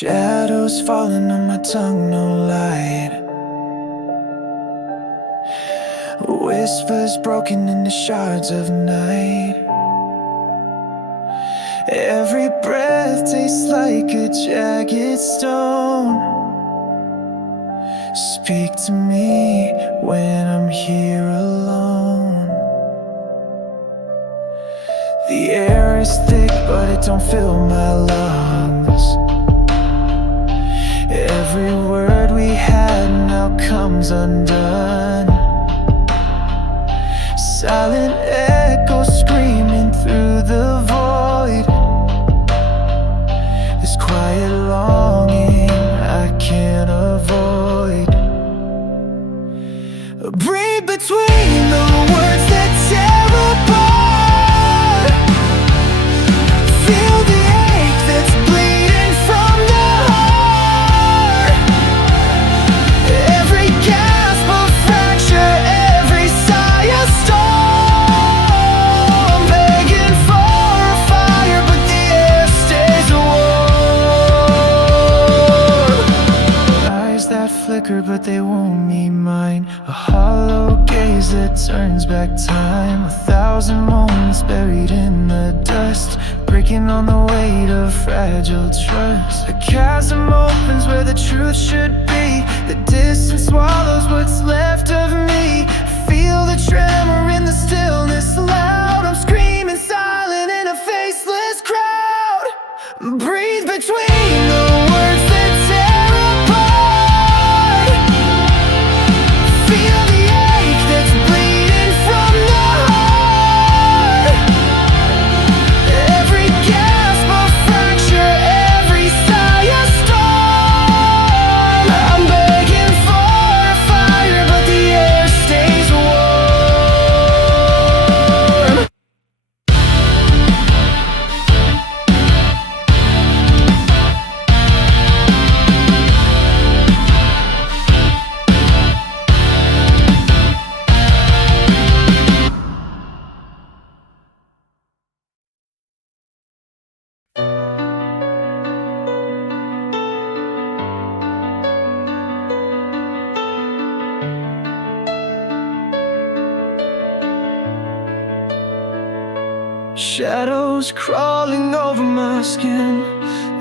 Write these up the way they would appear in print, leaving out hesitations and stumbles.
Shadows falling on my tongue, no light. Whispers broken into shards of night. Every breath tastes like a jagged stone. Speak to me when I'm here alone. The air is thick, but it don't fill my lungs. Every word we had now comes undone. Silent echoes screaming through the void. This quiet longing I can't avoid. Breathe between the words that tear apart. Feel the ache that's bleeding from the heart. Every gasp a fracture, every sigh a storm. Begging for a fire, but the air stays warm. Eyes that flicker, but they won't meet mine. A hollow gaze that turns back time. 1,000 moments buried in the dust, breaking on the weight of fragile trust. A chasm opens where the truth should be. The distance swallows what's left of me. Feel the tremor in the stillness loud. I'm screaming silent in a faceless crowd. Breathe between the words that tear apart. Feel the ache that's bleeding from the heart. Every gasp a fracture, every sigh a storm. I'm begging for a fire, but the air stays warm. Shadows crawling over my skin.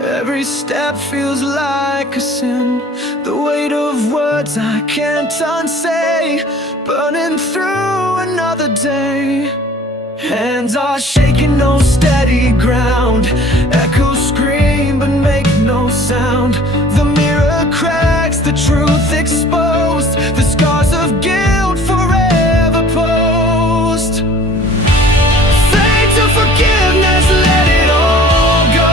Every step feels like a sin. The weight of words I can't unsay, burning through another day. Hands are shaking, no steady ground. Echoes scream but make no sound. The mirror cracks, the truth exposed. The scars of guilt forever post. Fade to forgiveness, let it all go.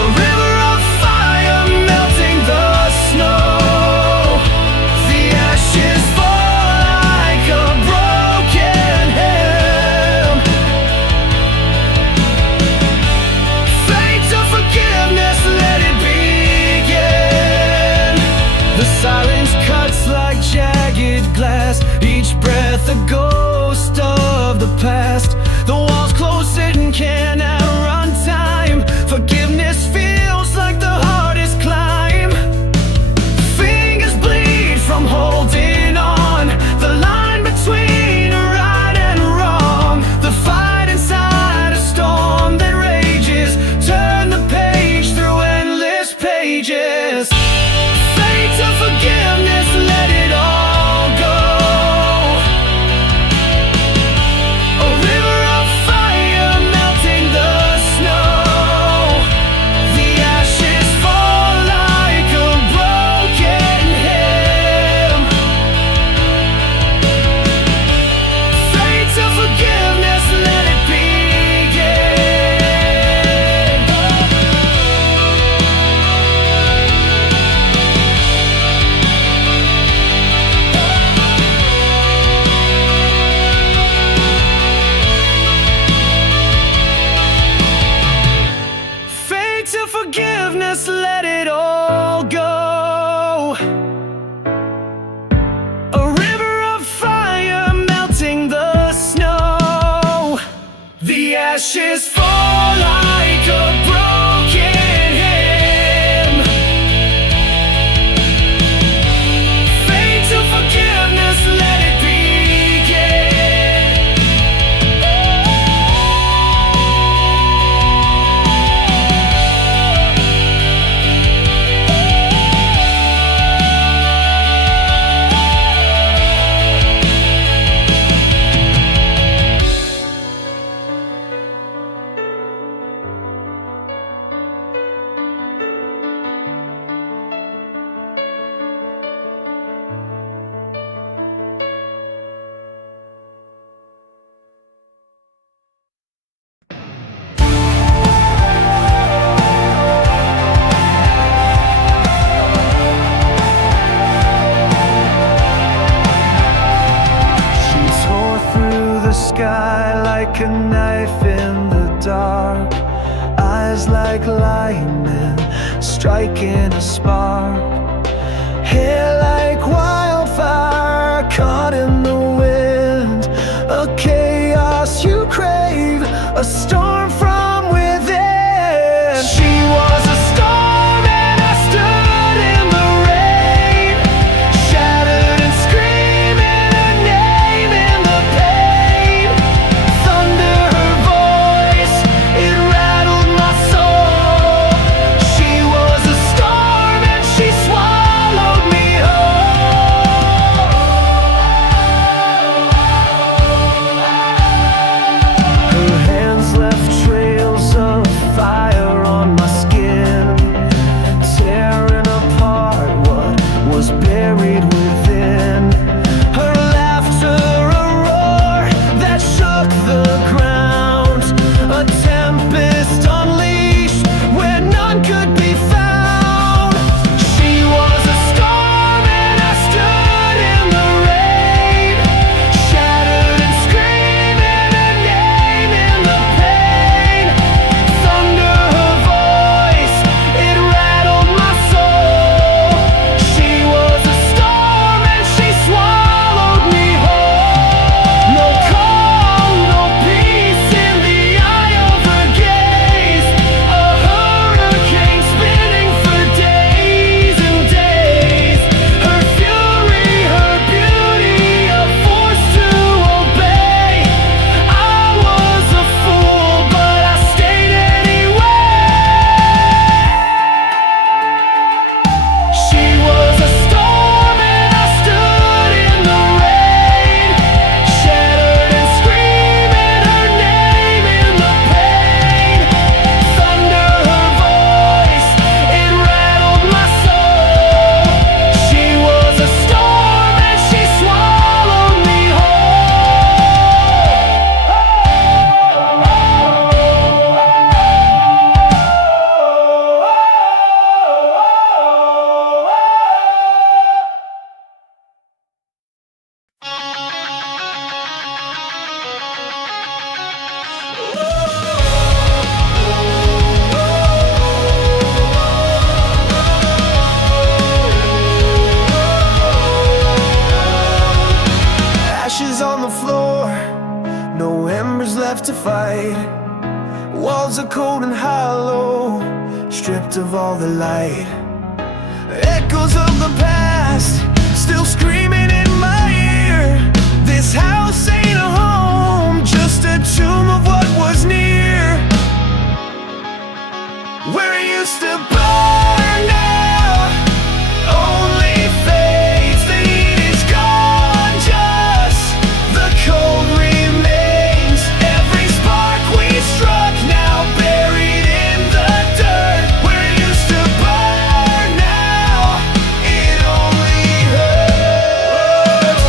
A river of fire melting the snow. The ashes fall like a broken hymn. Fade to forgiveness, let it begin. The silence cuts like jagged glass. Each breath a ghost of the past. The walls close and can't outrun time. Forgiveness feels like the hardest climb. Fingers bleed from holding on. The line between right and wrong. The fight inside a storm that rages. Turn the page through endless pages. Fade to forgiveness, let it all go. A river of fire melting the snow. The ashes fall like a broken hymn. Fade to forgiveness, let it begin. Fade to forgiveness, let it all go. A river of fire melting the snow. The ashes fall like a sky like a knife in the dark. Eyes like lightning striking a spark. Hair like wildfire caught in the wind. A chaos you crave, a storm from within. She was a storm and I stood in the rain, shattered and screaming her name in the pain. Thunder, her voice, it rattled my soul. She was a storm and she swallowed me whole. Her hands left trails of fire on my skin, tearing apart what was buried within. Her laughter, a roar that shook the ground, a tempest unleashed where none could be found. She was a storm and I stood in the rain, shattered and screaming her name in the pain. Thunder, her voice, it rattled my soul. She was a storm and she swallowed me whole. No calm, no peace in the eye of her gaze. A hurricane spinning for days and days. Her fury, her beauty, a force to obey. I was a fool, but I stayed anyway. She was a storm and I stood in the rain, shattered and screaming her name in the pain. Thunder, her voice, it rattled my soul. She was a storm and she swallowed me Ashes on the floor, no embers left to fight. Walls are cold and hollow, stripped of all the light. Echoes of the past, still screaming in my ear. This house ain't a home, just a tomb of what was near. Where it used to burn now, only fades. The heat is gone, just the cold remains. Every spark we struck now buried in the dirt. Where it used to burn now, it only hurts.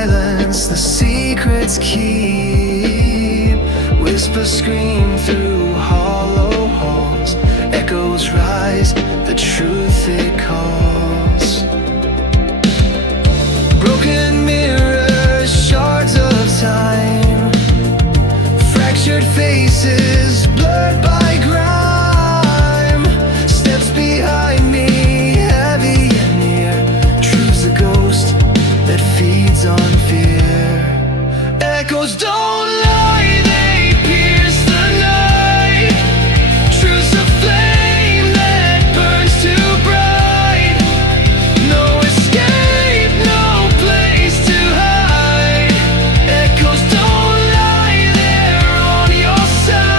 silence the secrets keep. Whispers scream through hollow halls. Echoes rise, the truth it calls. Broken mirrors, shards of time, fractured faces, blurred by grime. Steps behind me, heavy and near. Truth's a ghost that feeds on fear. Echoes don't lie, they pierce the night. Truth's a flame that burns too bright. No escape, no place to hide. Echoes don't lie, they're on your side.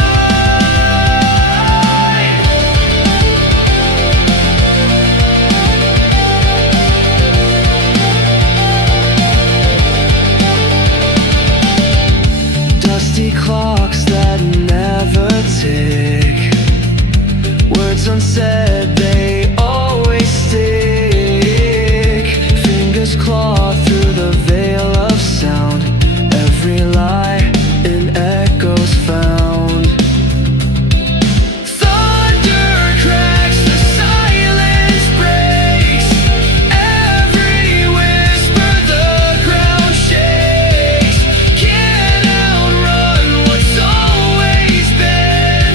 Dusty clocks that never tick. Words unsaid, they always stick. Fingers claw through the veil of sound. Every lie in echoes found. Thunder cracks, the silence breaks. Every whisper, the ground shakes. Can't outrun what's always been.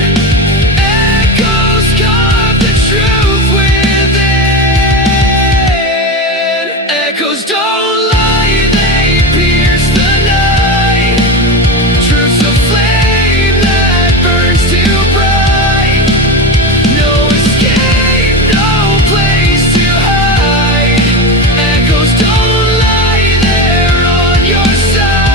Echoes carve the truth within. Echoes don't lie, they pierce the night. Truth's a flame that burns too bright. No escape, no place to hide. Echoes don't lie, they're on your side.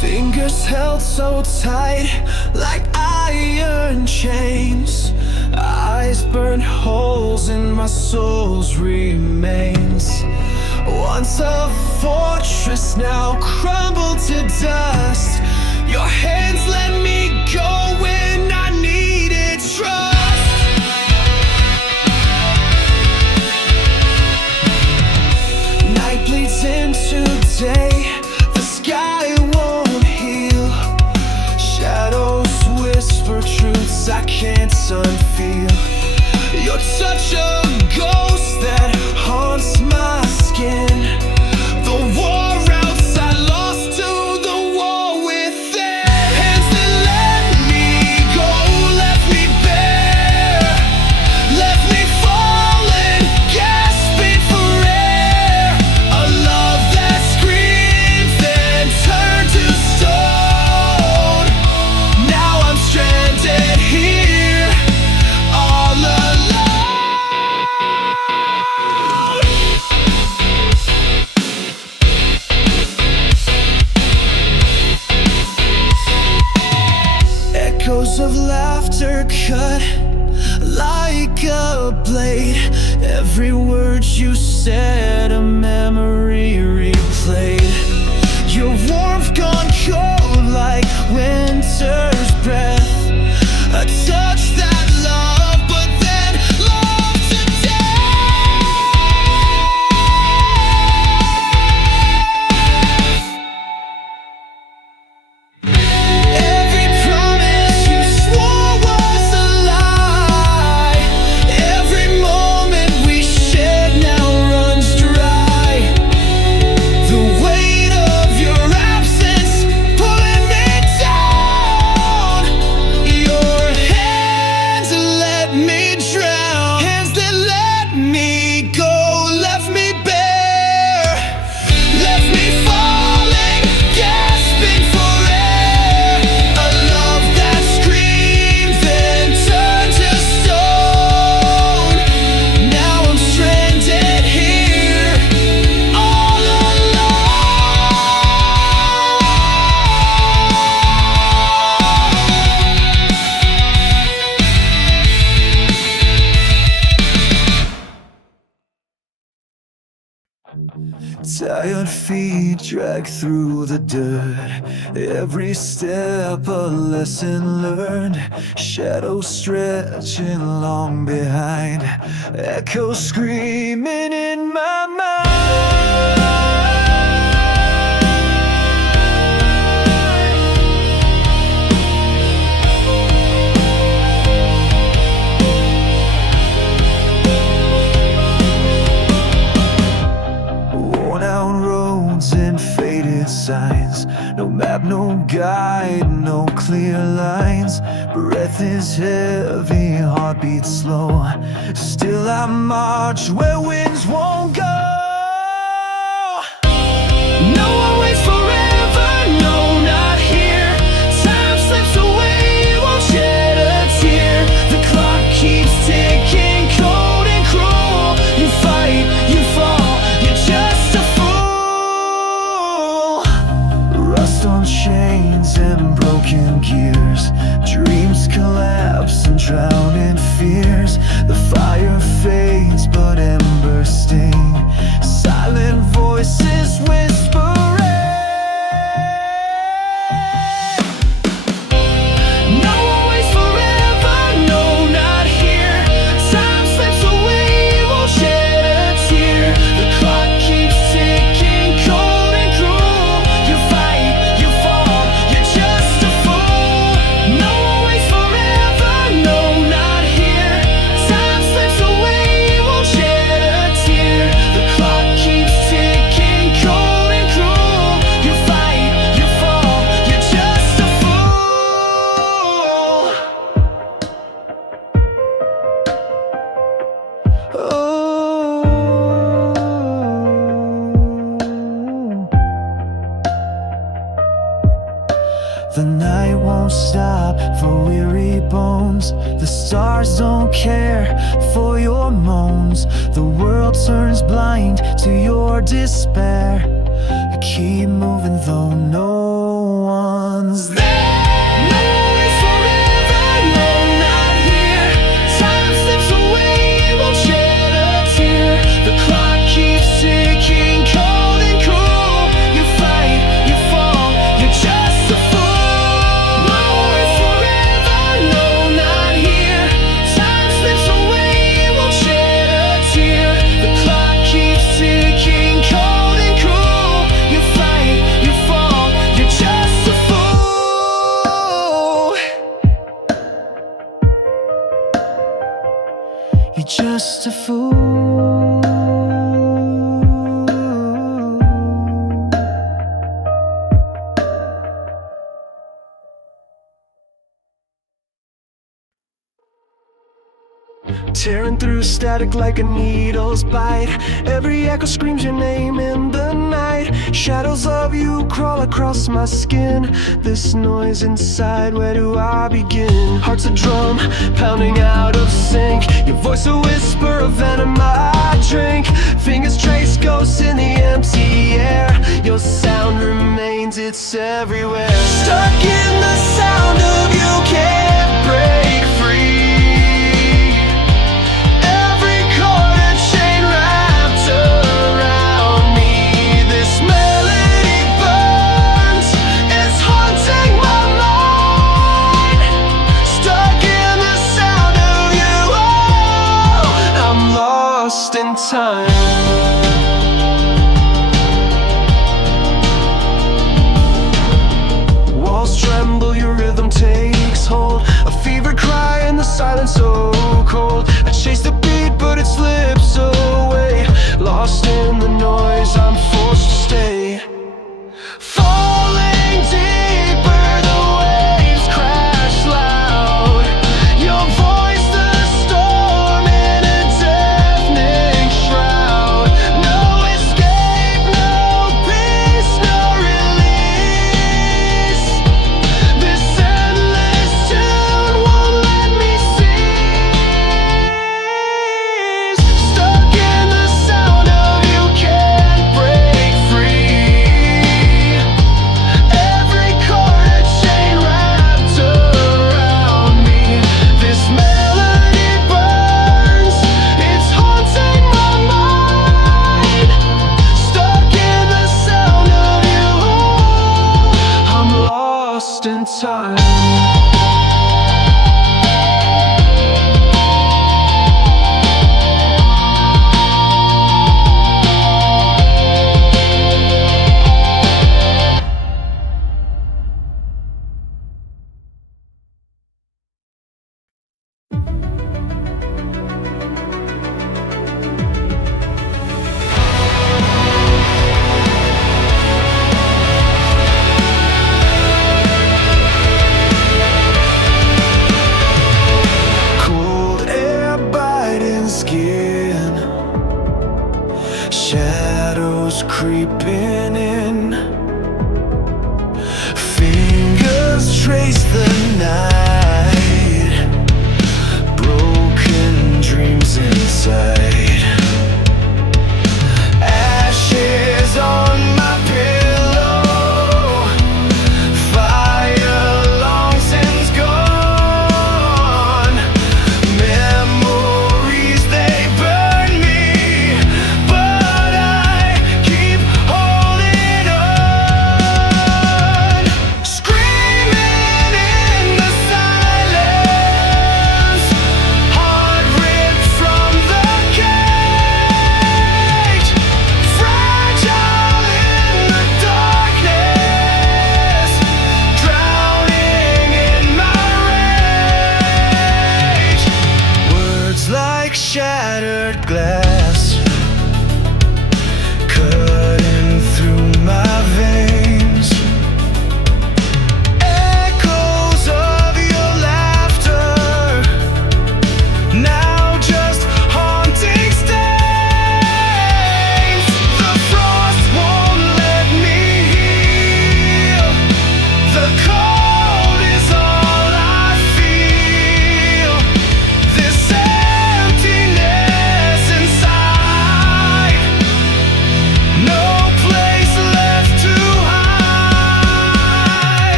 Fingers held so tight, like iron chains. Eyes burn holes in my soul's remains. Once a fortress, now crumbled to dust. Your hands let me go when I needed trust. Night bleeds into day, the sky won't heal. Shadows whisper truths I can't unfeel. You're such a ghost that haunts my skin. The war outside lost to the war within. Hands that let me go, left me bare. Left me falling, gasping for air. A love that screams, then turned to stone. Now I'm stranded here, all alone. Echoes of laughter cut like a blade. Every word you said, a memory replayed. Your warmth gone cold like winter's breath. A touch that loved, but then loved to death. Every promise you swore was a lie. Every moment we shared now runs dry. The weight of your absence pulling me down. Tired feet drag through the dirt. Every step a lesson learned. Shadows stretching long behind. Echoes screaming in my mind. And faded signs, no map, no guide, no clear lines. Breath is heavy, heartbeat slow. Still I march where winds won't go. No one waits forever, no, not here. Time slips away, won't shed a tear. The clock keeps ticking, cold and cruel. You fight, you fall, you're just a fool. On chains and broken gears, dreams collapse and drown in fears. The fire fades but embers sting. Silent voices whispering. No one waits forever, no, not here. Time slips away, won't shed a tear. The clock keeps ticking, cold and cruel. You fight, the night won't stop for weary bones. The stars don't care for your moans. The world turns blind to your despair. Keep moving though no one's there. You're just a fool. Tearing through static like a needle's bite. Every echo screams your name in the night. Shadows of you crawl across my skin. This noise inside, where do I begin? Heart's a drum, pounding out of sync. Your voice a whisper, a venom I drink. Fingers trace ghosts in the empty air. Your sound remains, it's everywhere. Stuck in the sound of you, can't break free. In time, walls tremble, your rhythm takes hold. A fever cry in the silence so cold. I chase the beat but it slips away. Lost in the noise, I'm forced to stay. Falling deeper, the waves crash loud. Your voice, the storm in a deafening shroud. No escape, no peace, no release. This endless tune won't let me cease. Stuck in the sound of you, can't break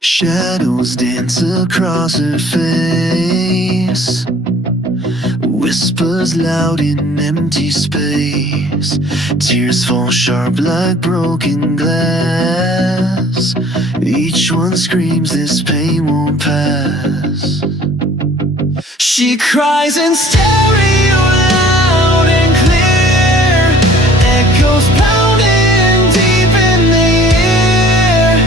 Shadows dance across her face, whispers loud in empty space. Tears fall sharp like broken glass. Each one screams this pain won't pass. She cries in stereo, loud and clear. Echoes pounding deep in the ear.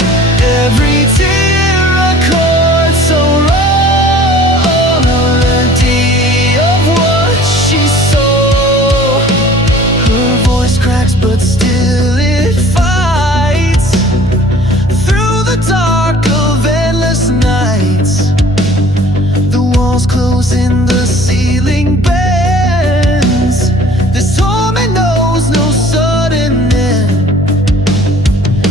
Every tear a chord so raw, a melody of what she saw. Her voice cracks but still it fights through the dark of endless nights. The walls close in, the ceiling bends. This torment knows no sudden end.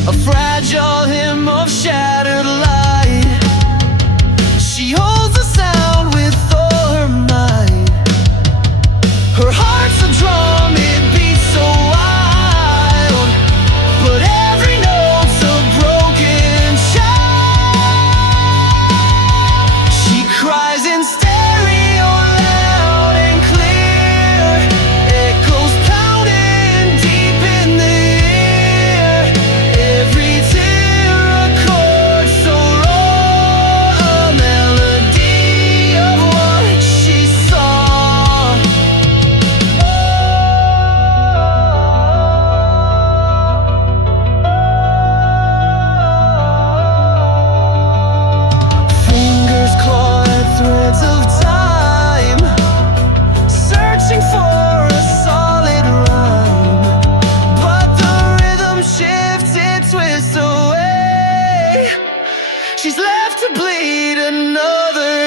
A fragile hymn of shattered light. She holds the sound with all her might. Her heart's a drum, it beats so wild, but every note's a broken child. She cries in stereo, loud and clear. Echoes pounding deep in the ear. Every tear a chord so raw, a melody of what she saw. Fingers claw at threads of time, searching for a solid rhyme. But the rhythm shifts, it twists away. She's left to bleed another